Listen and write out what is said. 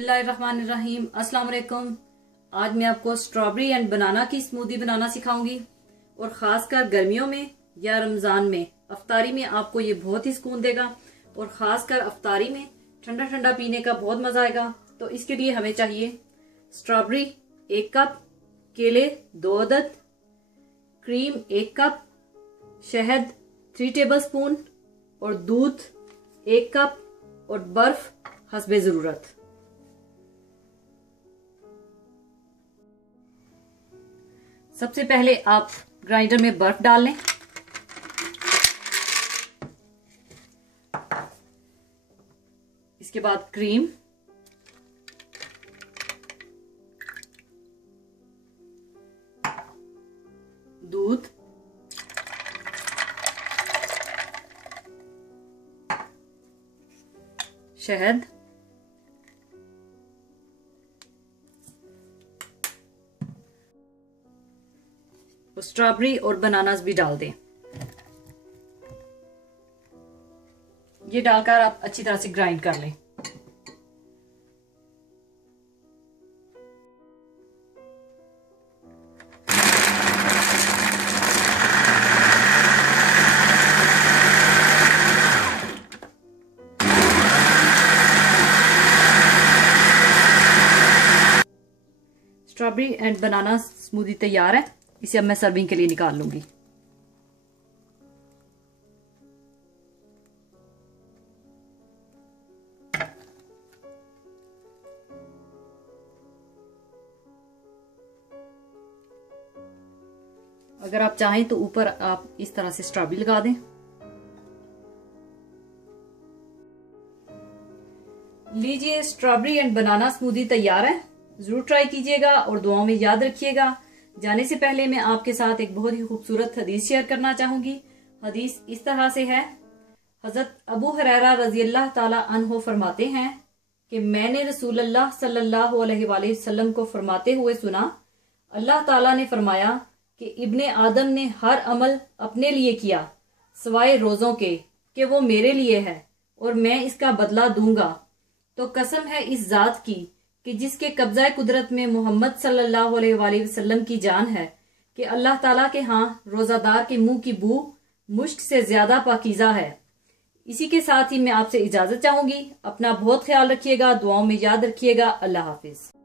बिस्मिल्लाहिर्रहमानिर्रहीम। अस्सलाम वालेकुम। आज मैं आपको स्ट्रॉबेरी एंड बनाना की स्मूदी बनाना सिखाऊंगी और ख़ासकर गर्मियों में या रमज़ान में अफ्तारी में आपको ये बहुत ही सुकून देगा और ख़ासकर अफ्तारी में ठंडा ठंडा पीने का बहुत मज़ा आएगा। तो इसके लिए हमें चाहिए स्ट्रॉबेरी 1 कप, केले 2 अदद, क्रीम 1 कप, शहद 3 टेबलस्पून और दूध 1 कप और बर्फ हस्बे ज़रूरत। सबसे पहले आप ग्राइंडर में बर्फ डाल लें। इसके बाद क्रीम, दूध, शहद, स्ट्रॉबेरी और बनानास भी डाल दें। ये डालकर आप अच्छी तरह से ग्राइंड कर लें। स्ट्रॉबेरी एंड बनाना स्मूदी तैयार है। इसे अब मैं सर्विंग के लिए निकाल लूंगी। अगर आप चाहें तो ऊपर आप इस तरह से स्ट्रॉबेरी लगा दें। लीजिए, स्ट्रॉबेरी एंड बनाना स्मूदी तैयार है। जरूर ट्राई कीजिएगा और दुआओं में याद रखिएगा। जाने से पहले मैं आपके साथ एक बहुत ही खूबसूरत हदीस शेयर करना चाहूंगी। हदीस इस तरह से है। हजरत अबू हुरैरा रज़ी अल्लाह ताला अन्हो फरमाते हैं कि मैंने रसूलुल्लाह सल्लल्लाहु अलैहि वसल्लम को फरमाते हुए सुना, अल्लाह ताला ने फरमाया कि इब्ने आदम ने हर अमल अपने लिए किया सिवाय रोज़ों के कि वो मेरे लिए है और मैं इसका बदला दूंगा। तो कसम है इस जात की कि जिसके कब्जा कुदरत में मोहम्मद सल्लल्लाहु अलैहि वसल्लम की जान है कि अल्लाह ताला के यहाँ रोजादार के मुंह की बू मुश्क से ज्यादा पाकीज़ा है। इसी के साथ ही मैं आपसे इजाजत चाहूंगी। अपना बहुत ख्याल रखिएगा, दुआओं में याद रखिएगा। अल्लाह हाफिज।